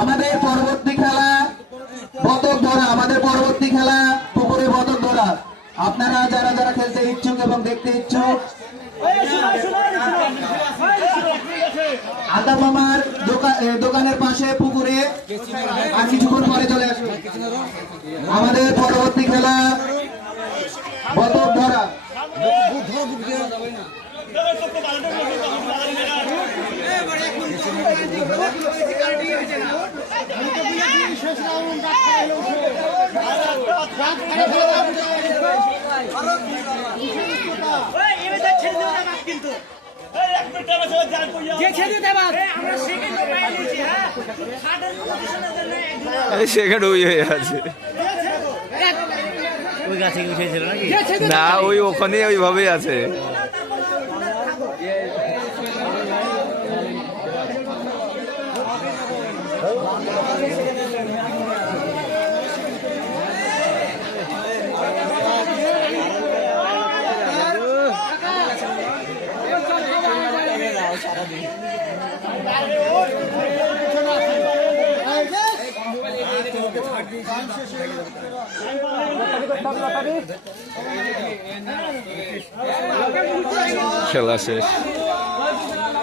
আমাদের পরবর্তী খেলা বতক ধরা, আমাদের পরবর্তী খেলা পুকুরে বতক ধরা। আপনারা যারা যারা খেলতে ইচ্ছুক এবং দেখতে ইচ্ছুক আদা মামার দোকানের পাশে পুকুরে আর কিছুক্ষণ পরে চলে আসুন। আমাদের পরবর্তী খেলা বতক ধরা। সেখানে ওই হয়ে আছে না, ওই ওখানে ওইভাবেই আছে। খেলা শেষ।